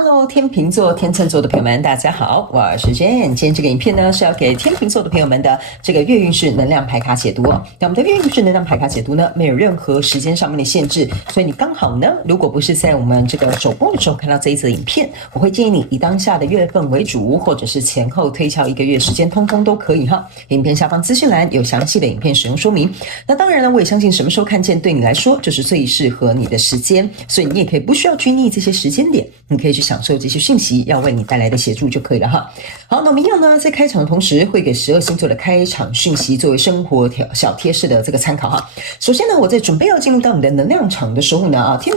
Hello， 天秤座、天秤座的朋友們，大家好，我是 Jane。今天這個影片呢是要給天秤座的朋友們的這個月運勢能量牌卡解讀哦。那我們的月運勢能量牌卡解讀呢，沒有任何時間上面的限制，所以你剛好呢，如果不是在我們這個首播的時候看到這一則影片，我會建議你以當下的月份為主，或者是前後推敲1個月時間，通通都可以哈。影片下方資訊欄有詳細的影片使用說明。那當然呢，我也相信什麼時候看見對你來說就是最適合你的時間，所以你也可以不需要拘泥這些時間點，你可以去享受這些訊息要為你帶來的協助就可以了哈。好，那我們一樣呢，在開場的同時會給12星座的開場訊息作為生活小貼士的這個參考哈。首先呢，我在準備要進入到你的能量場的時候呢，天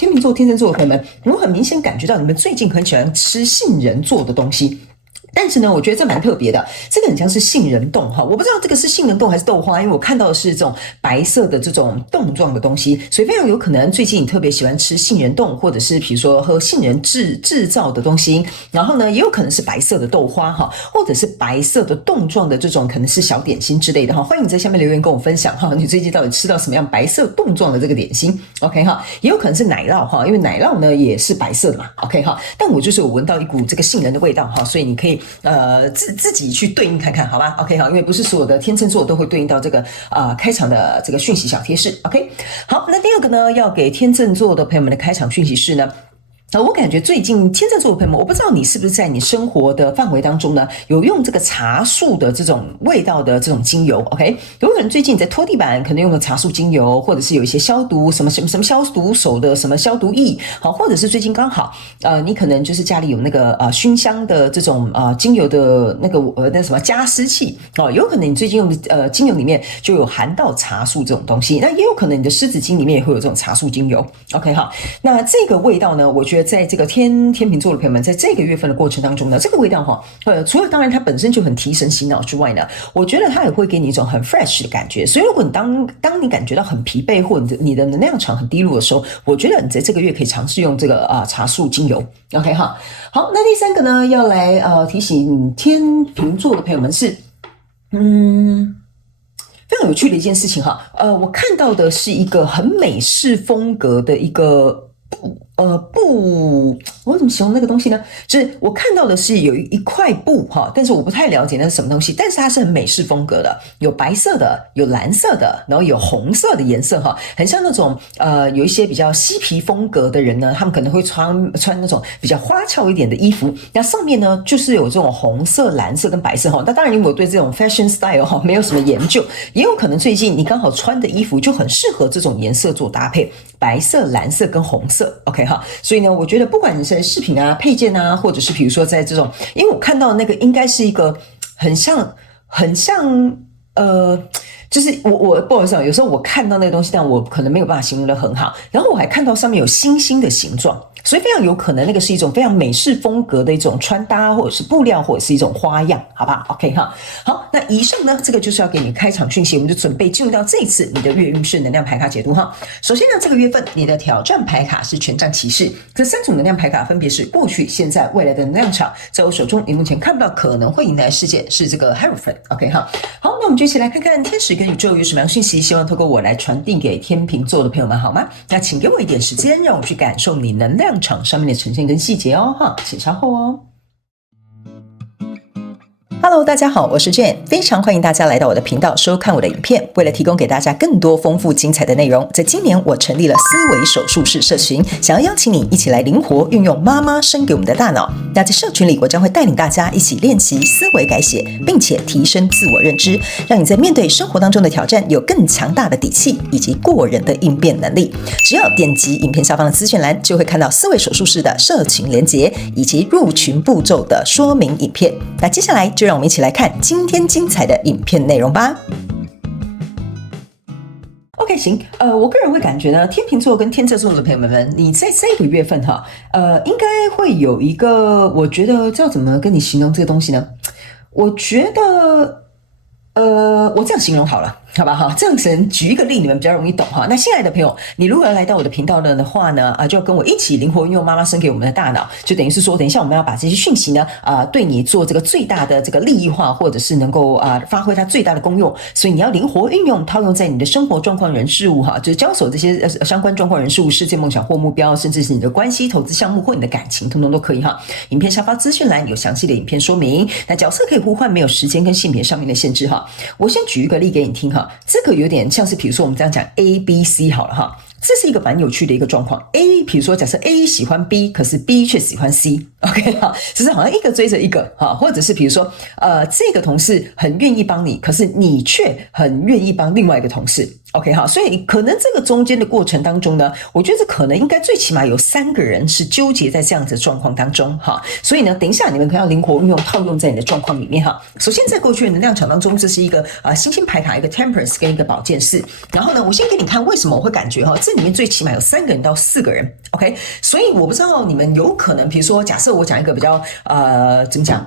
秤座、天秤座的朋友們，我很明顯感覺到你們最近很喜歡吃杏仁做的東西。但是呢，我覺得這蠻特別的，這個很像是杏仁凍哈，我不知道這個是杏仁凍還是豆花，因為我看到的是這種白色的這種凍狀的東西，所以非常有可能最近你特別喜歡吃杏仁凍，或者是比如說喝杏仁製造的東西，然後呢，也有可能是白色的豆花哈，或者是白色的凍狀的這種可能是小點心之類的哈，歡迎你在下面留言跟我分享哈，你最近到底吃到什麼樣白色凍狀的這個點心 ？OK 哈，也有可能是奶酪哈，因為奶酪呢也是白色的嘛 ，OK 哈，但我就是有聞到一股這個杏仁的味道哈，所以你可以自己去對應看看，好吧 ？OK 好，因為不是所有的天秤座都會對應到這個開場的這個訊息小貼士。OK 好，那第二個呢，要給天秤座的朋友們的開場訊息是呢。我感覺最近天秤座的朋友們，我不知道你是不是在你生活的範圍當中呢，有用這個茶樹的這種味道的這種精油 ，OK？ 有可能最近你在拖地板可能用的茶樹精油，或者是有一些消毒什麼消毒手的什麼消毒液，好，或者是最近剛好你可能就是家裡有那個熏香的這種精油的那個那什麼加濕器哦，有可能你最近用的精油裡面就有含到茶樹這種東西，那也有可能你的濕紙巾裡面也會有這種茶樹精油 ，OK 好，那這個味道呢，我覺得在這個天秤座的朋友們，在這個月份的過程當中呢，這個味道哈，除了當然它本身就很提神醒腦之外呢，我覺得它也會給你一種很 fresh 的感覺。所以如果你當你感覺到很疲憊或者你的能量場很低落的時候，我覺得你在這個月可以嘗試用這個茶樹精油 ，OK 哈。好，那第三個呢，要來提醒天秤座的朋友們是，非常有趣的一件事情哈。我看到的是一個很美式風格的一個我怎麼形容那個東西呢？就是我看到的是有一塊布哈，但是我不太了解那是什麼東西，但是它是很美式風格的，有白色的，有藍色的，然後有紅色的顏色哈，很像那種有一些比較嬉皮風格的人呢，他們可能會穿那種比較花俏一點的衣服，那上面呢就是有這種紅色、藍色跟白色哈。那當然，如果對這種 fashion style 哈沒有什麼研究，也有可能最近你剛好穿的衣服就很適合這種顏色做搭配，白色、藍色跟紅色 ，OK 哈。所以呢，我覺得不管你是在飾品啊、配件啊，或者是比如說在這種，因為我看到那個應該是一個很像就是我不好意思啊，有時候我看到那個東西，但我可能沒有辦法形容得很好。然後我還看到上面有星星的形狀，所以非常有可能那個是一種非常美式風格的一種穿搭，或者是布料，或者是一種花樣，好不好 ？OK 哈，好，那以上呢，這個就是要給你開場訊息，我們就準備進入到這一次你的月運勢能量牌卡解讀哈。首先呢，這個月份你的挑戰牌卡是權杖騎士，這3組能量牌卡分別是過去、現在、未來的能量場，在我手中你目前看不到可能會迎來的事件是這個 Hierophant，OK 哈。好，那我們就一起來看看天使跟宇宙有什麼樣訊息，希望透過我來傳遞給天秤座的朋友們，好嗎？那請給我一點時間，讓我去感受你能量場上面的呈現跟細節哦，哈，請稍後哦。Hello， 大家好，我是 Jane， 非常歡迎大家來到我的頻道收看我的影片。為了提供給大家更多豐富精彩的內容，在今年我成立了思維手術室社群，想要邀請你一起來靈活運用媽媽生給我們的大腦。那在社群裡，我將會帶領大家一起練習思維改寫，並且提升自我認知，讓你在面對生活當中的挑戰有更強大的底氣以及過人的應變能力。只要點擊影片下方的資訊欄，就會看到思維手術室的社群連結以及入群步驟的說明影片。那接下來就讓我們一起來看今天精彩的影片內容吧。OK， 行，我個人會感覺呢，天秤座跟天秤座的朋友們，你在這個月份哈，應該會有一個，我覺得這要怎麼跟你形容這個東西呢？我覺得，我這樣形容好了。好吧哈，這樣子舉一個例，你們比較容易懂哈。那新來的朋友，你如果要來到我的頻道的話呢，就要跟我一起靈活運用媽媽生給我們的大腦，就等於是說，等一下我們要把這些訊息呢，對你做這個最大的這個利益化，或者是能夠發揮它最大的功用。所以你要靈活運用，套用在你的生活狀況、人事物哈，就是交手這些相關狀況、人事物、世界、夢想或目標，甚至是你的關係、投資項目或你的感情，通通都可以哈。影片下方資訊欄有詳細的影片說明。那角色可以互換，沒有時間跟性別上面的限制哈。我先舉一個例給你聽哈。這個有點像是，比如說我們這樣講 A、B、C 好了哈，這是一個蠻有趣的一個狀況。A， 比如說假設 A 喜歡 B， 可是 B 卻喜歡 C，OK 哈，只是好像一個追着一個哈，或者是比如說這個同事很願意幫你，可是你卻很願意幫另外一個同事。OK 哈，所以可能這個中間的過程當中呢，我覺得可能應該最起碼有3個人是糾結在這樣子的狀況當中哈。所以呢，等一下你們可能要靈活運用套用在你的狀況裡面哈。首先在過去的能量場當中，這是一個星星牌卡，一個 Temperance 跟一個寶劍4。然後呢，我先給你看為什麼我會感覺哈，這裡面最起碼有3個人到4個人。OK， 所以我不知道你們有可能，比如說假設我講一個比較怎麼講？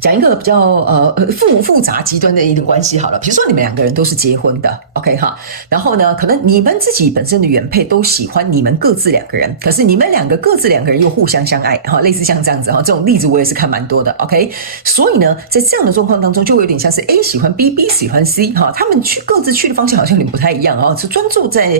講一個比較複雜極端的一個關係好了，比如說你們2個人都是結婚的 ，OK 哈，然後呢，可能你們自己本身的原配都喜歡你們各自2個人，可是你們各自2個人又互相相愛哈，類似像這樣子哈，這種例子我也是看蠻多的 ，OK， 所以呢，在這樣的狀況當中，就會有點像是 A 喜歡 B，B 喜歡 C 哈，他們各自去的方向好像有點不太一樣啊，是專注在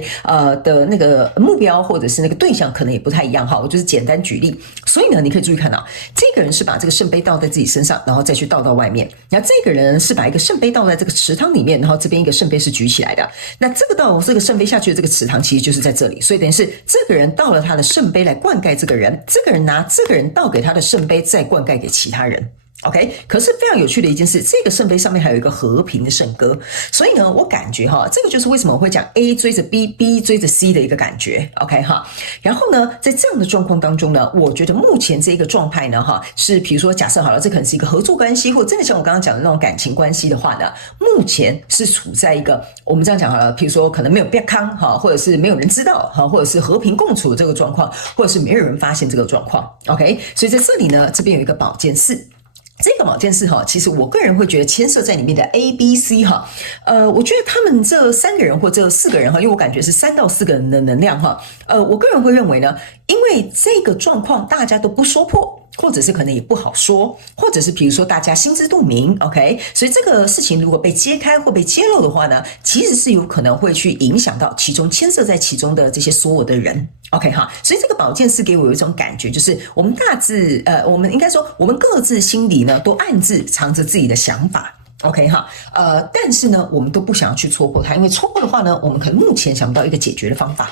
的那個目標或者是那個對象可能也不太一樣哈，我就是簡單舉例，所以呢，你可以注意看到，這個人是把這個聖杯倒在自己身上。然後再去倒到外面，然後這個人是把一個聖杯倒在這個池湯裡面，然後這邊一個聖杯是舉起來的。那這個倒這個聖杯下去的這個池塘其實就是在這裡，所以等於是這個人倒了他的聖杯來灌溉這個人，這個人拿這個人倒給他的聖杯再灌溉給其他人。OK， 可是非常有趣的一件事，這個聖杯上面還有一個和平的聖歌，所以呢，我感覺哈，這個就是為什麼我會講 A 追着 B，B 追着 C 的一個感覺。OK 哈，然後呢，在這樣的狀況當中呢，我覺得目前這個狀態呢，哈，是比如說假設好了，這可能是一個合作關係，或者真的像我剛剛講的那種感情關係的話呢，目前是處在一個我們這樣講好了，比如說可能沒有變康哈，或者是沒有人知道哈，或者是和平共處的這個狀況，或者是沒有人發現這個狀況。OK， 所以在這裡呢，這邊有一個寶劍4。這個寶劍4哈，其實我個人會覺得牽涉在裡面的 A、B、C 哈，我覺得他們這3個人或這4個人哈，因為我感覺是3到4個人的能量哈，我個人會認為呢，因為這個狀況大家都不說破，或者是可能也不好說，或者是比如說大家心知肚明 ，OK， 所以這個事情如果被揭開或被揭露的話呢，其實是有可能會去影響到其中牽涉在其中的這些所有的人。OK 哈，所以這個寶劍4給我有一種感覺，就是我們我們應該說，我們各自心裡呢都暗自藏着自己的想法。OK 哈，但是呢，我們都不想要去戳破它，因為戳破的話呢，我們可能目前想不到一個解決的方法。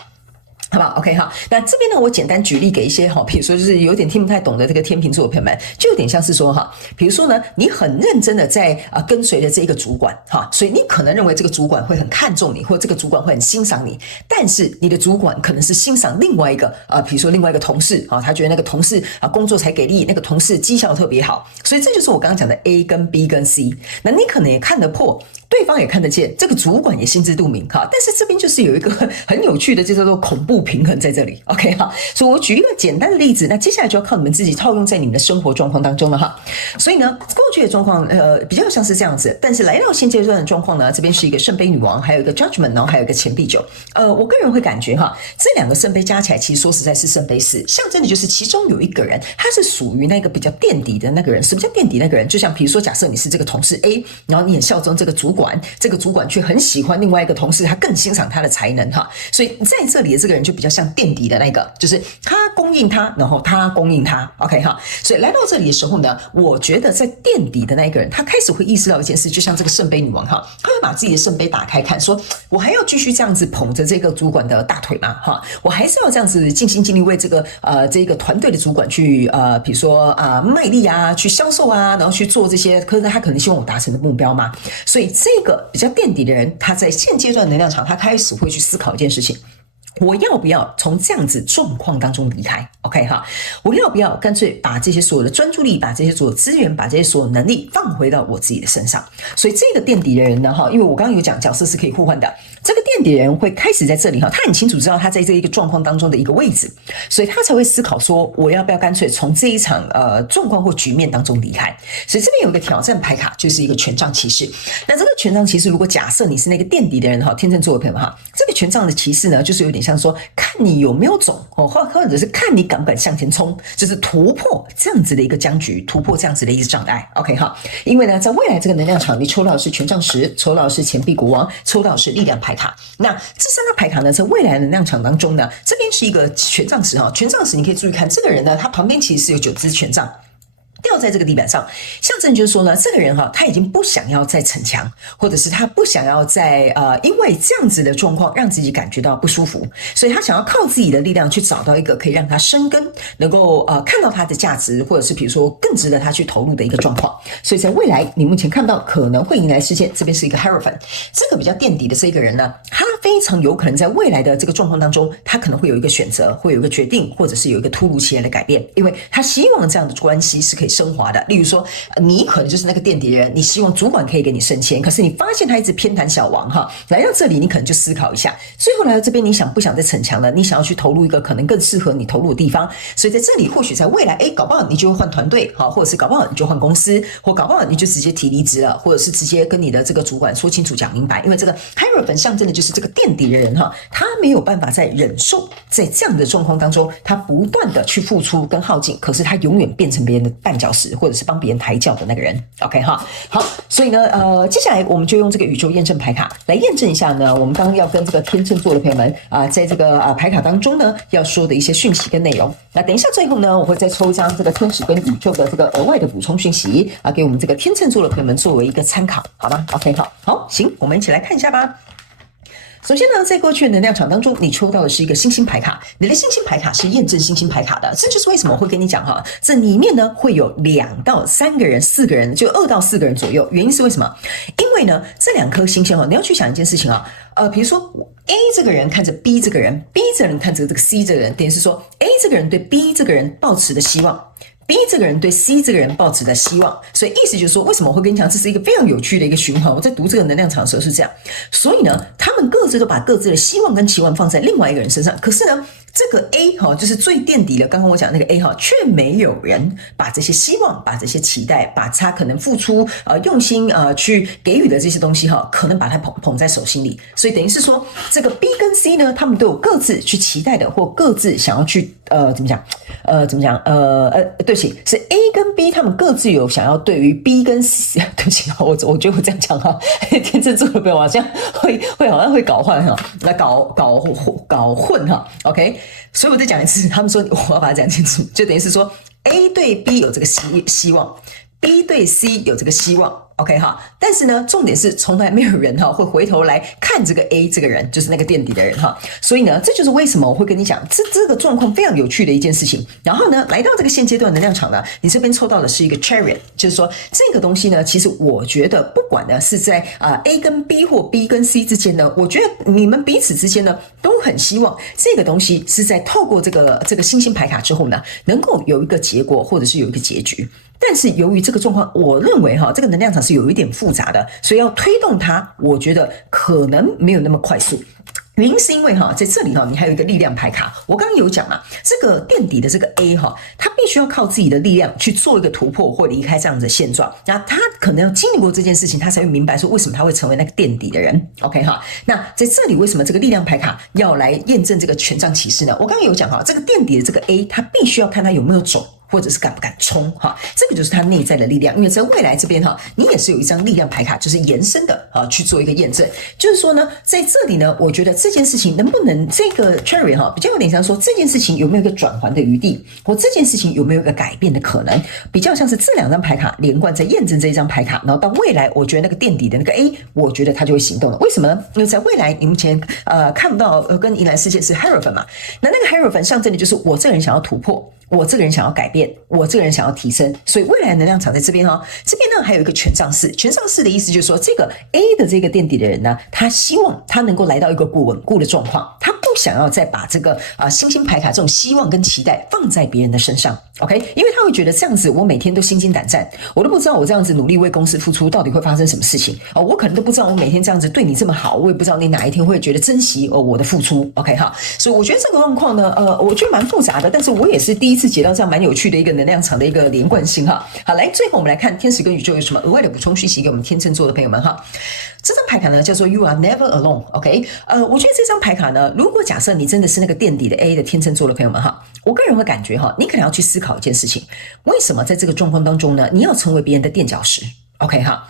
好不好 ？OK 哈，那這邊呢，我簡單舉例給一些哈，比如說就是有點聽不太懂的這個天秤座的朋友們，就有點像是說哈，比如說呢，你很認真的在跟隨着這個主管哈，所以你可能認為這個主管會很看重你，或這個主管會很欣賞你，但是你的主管可能是欣賞另外一個比如說另外一個同事啊，他覺得那個同事工作才給力，那個同事績效特別好，所以這就是我剛剛講的 A 跟 B 跟 C， 那你可能也看得破。對方也看得見，這個主管也心知肚明哈，但是這邊就是有一個很有趣的，就叫做恐怖平衡在這裡 ，OK 哈，所以我舉一個簡單的例子，那接下來就要靠你們自己套用在你們的生活狀況當中了哈。所以呢，過去的狀況比較像是這樣子，但是來到現階段的狀況呢，這邊是一個聖杯女王，還有一個 Judgment， 然後還有一個錢幣9。我個人會感覺哈，這2個聖杯加起來，其實說實在是聖杯4，象徵的就是其中有一個人，他是屬於那個比較墊底的那個人。什麼叫墊底那個人？就像比如說，假設你是這個同事 A， 然後你很效忠這個主管，這個主管卻很喜歡另外一個同事，他更欣賞他的才能哈，所以在這裡的這個人就比較像墊底的那個，就是他供應他，然後他供應他 ，OK 哈，所以來到這裡的時候呢，我覺得在墊底的那個人，他開始會意識到一件事，就像這個聖杯女王哈，他會把自己的聖杯打開看，說我還要繼續這樣子捧着這個主管的大腿嗎？哈，我還是要這樣子盡心盡力為這個團隊的主管去比如說賣力啊，去銷售啊，然後去做這些，可是他可能希望我達成的目標嘛，所以這個比較墊底的人，他在現階段能量場，他開始會去思考一件事情。我要不要從這樣子狀況當中離開 ？OK 哈，我要不要乾脆把這些所有的專注力，把這些所有資源，把這些所有能力放回到我自己的身上？所以這個墊底的人呢，哈，因為我剛剛有講角色是可以互換的，這個墊底人會開始在這裡哈，他很清楚知道他在這一個狀況當中的一個位置，所以他才會思考說，我要不要乾脆從這一場狀況或局面當中離開。所以這邊有一個挑戰牌卡，就是一個權杖騎士。那這個權杖騎士，如果假設你是那個墊底的人哈，天秤座的朋友們哈，這個權杖的騎士呢，就是有點像說，看你有沒有種或者是看你敢不敢向前衝，就是突破這樣子的一個僵局，突破這樣子的一個障礙。OK 哈，因為呢，在未來這個能量場，你抽到的是權杖10，抽到的是錢幣國王，抽到的是力量牌卡。那這三個牌卡呢，在未來的能量場當中呢，這邊是一個權杖10哈，權杖10你可以注意看，這個人呢，他旁邊其實是有9支權杖。掉在這個地板上，象徵就是說呢，這個人哈，他已經不想要再逞強，或者是他不想要再因為這樣子的狀況讓自己感覺到不舒服，所以他想要靠自己的力量去找到一個可以讓他生根，能夠看到他的價值，或者是比如說更值得他去投入的一個狀況。所以在未來，你目前看到可能會迎來事件，這邊是一個 Hierophant， 這個比較墊底的這個人呢，他非常有可能在未來的這個狀況當中，他可能會有一個選擇，會有一個決定，或者是有一個突如其來的改變，因為他希望這樣的關係是可以升華的。例如說，你可能就是那個墊底人，你希望主管可以給你升遷，可是你發現他一直偏袒小王哈，來到這裡你可能就思考一下，最後來到這邊你想不想再逞強了？你想要去投入一個可能更適合你投入的地方，所以在這裡或許在未來，搞不好你就會換團隊哈，或者是搞不好你就換公司，或搞不好你就直接提離職了，或者是直接跟你的這個主管說清楚講明白，因為這個 Hierophant 象徵的就是這個墊底的人哈，他沒有辦法再忍受在這樣的狀況當中，他不斷的去付出跟耗盡，可是他永遠變成別人的絆腳石，或者是幫別人抬轎的那個人。 OK 哈，好，所以呢接下來我們就用這個宇宙驗證牌卡來驗證一下呢，我們剛剛要跟這個天秤座的朋友們在這個牌卡當中呢要說的一些訊息跟內容。那等一下最後呢，我會再抽一張這個天使跟宇宙的這個額外的補充訊息給我們這個天秤座的朋友們作為一個參考，好嗎？ OK 好，行，我們一起來看一下吧。首先呢，在過去的能量場當中，你抽到的是一個星星牌卡，你的星星牌卡是驗證星星牌卡的，這就是為什麼我會跟你講哈，這裡面呢會有2到3個人、4個人，就2到4個人左右。原因是為什麼？因為呢，這2顆星星你要去想一件事情比如說 A 這個人看着 B 這個人 ，B 這個人看着這個 C 這個人，等於是說 A 這個人對 B 這個人抱持的希望。B 這個人對 C 這個人抱持的希望，所以意思就是說，為什麼我會跟你講，這是一個非常有趣的一個循環。我在讀這個能量場的時候是這樣，所以呢，他們各自都把各自的希望跟期望放在另外一個人身上，可是呢，這個 A 就是最墊底的，剛剛我講那個 A 卻沒有人把這些希望、把這些期待、把他可能付出用心去給予的這些東西可能把它捧在手心裡，所以等於是說，這個 B 跟 C 呢，他們都有各自去期待的，或各自想要去怎麼講對不起，是 A 跟 B 他們各自有想要對於 B 跟 C， 對不起，我覺得我這樣講天秤座的朋友好像會好像會搞混那搞混OK。所以我再講一次，他們說我要把它講清楚，就等於是說 A 對 B 有這個希望 ，B 對 C 有這個希望 ，OK 哈。但是呢，重點是從來沒有人會回頭來看這個 A 這個人，就是那個墊底的人哈。所以呢，這就是為什麼我會跟你講，這個狀況非常有趣的一件事情。然後呢，來到這個現階段能量場呢，你這邊抽到的是一個 Chariot， 就是說這個東西呢，其實我覺得不管呢是在A 跟 B 或 B 跟 C 之間呢，我覺得你們彼此之間呢都很希望這個東西是在透過這個星星牌卡之後呢，能夠有一個結果或者是有一個結局。但是由於這個狀況，我認為這個能量場是有一點複雜的，所以要推動它，我覺得可能沒有那麼快速。原因是因為在這裡你還有一個力量牌卡，我剛剛有講嘛，這個墊底的這個 A 他必須要靠自己的力量去做一個突破或離開這樣子的現狀，那他可能要經歷過這件事情，他才會明白說為什麼他會成為那個墊底的人。OK 那在這裡為什麼這個力量牌卡要來驗證這個權杖騎士呢？我剛剛有講這個墊底的這個 A， 他必須要看他有沒有種，或者是敢不敢衝這個就是他內在的力量。因為在未來這邊你也是有一張力量牌卡，就是延伸的去做一個驗證。就是說呢，在這裡呢，我覺得這件事情能不能這個 Chariot 比較有點像說這件事情有沒有一個轉圜的餘地，或這件事情有沒有一個改變的可能，比較像是這2張牌卡連貫在驗證這一張牌卡，然後到未來，我覺得那個墊底的那個 A， 我覺得他就會行動了。為什麼呢？因為在未來你目前看不到跟迎來事件是 Hierophant 嘛，那個 Hierophant 象徵的就是我這個人想要突破。我這個人想要改變，我這個人想要提升，所以未來的能量場在這邊哦。這邊呢還有一個權杖四，權杖四的意思就是說，這個 A 的這個墊底的人呢，他希望他能夠來到一個穩固的狀況，他不想要再把這個星星牌卡這種希望跟期待放在別人的身上 ，OK？ 因為他會覺得這樣子，我每天都心驚膽戰，我都不知道我這樣子努力為公司付出到底會發生什麼事情哦，我可能都不知道我每天這樣子對你這麼好，我也不知道你哪一天會覺得珍惜我的付出 ，OK 哈？所以我覺得這個狀況呢，我覺得蠻複雜的，但是我也是第一次解到這樣蠻有趣的一個能量場的一個連貫性哈。好，來最後我們來看天使跟宇宙有什麼額外的補充訊息給我們天秤座的朋友們哈。這張牌卡呢叫做 You are never alone，OK？我覺得這張牌卡呢，如果假設你真的是那個墊底的 A 的天秤座的朋友們哈，我個人會感覺哈，你可能要去思考一件事情，為什麼在這個狀況當中呢，你要成為別人的墊腳石 ，OK 哈？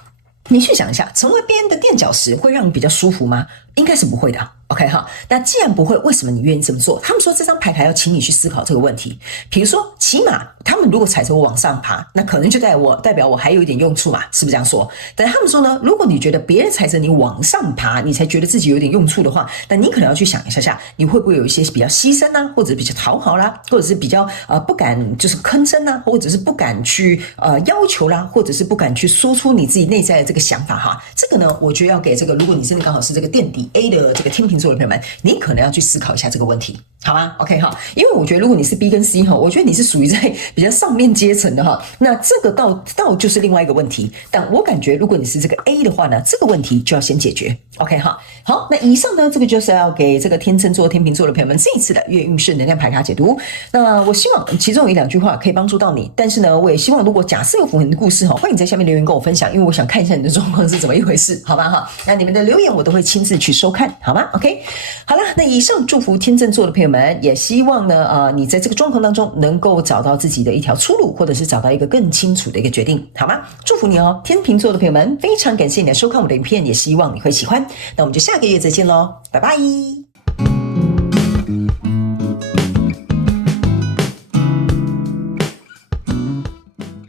你去想一下，成為別人的墊腳石會讓你比較舒服嗎？應該是不會的 ，OK 哈。那既然不會，為什麼你願意這麼做？他們說這張牌卡要請你去思考這個問題。比如說，起碼他們如果踩着我往上爬，那可能就代表我還有一點用處嘛，是不是這樣說？但他們說呢，如果你覺得別人踩着你往上爬，你才覺得自己有點用處的話，那你可能要去想一下，你會不會有一些比較犧牲啊，或者比較討好啦，或者是比較不敢就是吭聲啦，或者是不敢去要求啦，或者是不敢去說出你自己內在的這個想法哈。這個呢，我覺得要給這個，如果你真的剛好是這個墊底A 的這個天秤座的朋友們，你可能要去思考一下這個問題，好嗎 ？OK 哈，因為我覺得如果你是 B 跟 C 哈，我覺得你是屬於在比較上面階層的哈，那這個倒就是另外一個問題。但我感覺如果你是這個 A 的話呢，這個問題就要先解決 ，OK 哈。好，那以上呢，這個就是要給這個天秤座、天秤座的朋友們這一次的月運勢能量牌卡解讀。那我希望其中有一兩句話可以幫助到你，但是呢，我也希望如果假設有符合你的故事哈，歡迎在下面留言跟我分享，因為我想看一下你的狀況是怎麼一回事，好吧哈？那你們的留言我都會親自去收看，好嗎 ？OK， 好了，那以上祝福天秤座的朋友們，也希望呢，你在這個狀況當中能夠找到自己的一條出路，或者是找到一個更清楚的一個決定，好嗎？祝福你哦，天秤座的朋友們，非常感謝你來收看我的影片，也希望你會喜歡。那我們就下個月再見嘍，拜拜。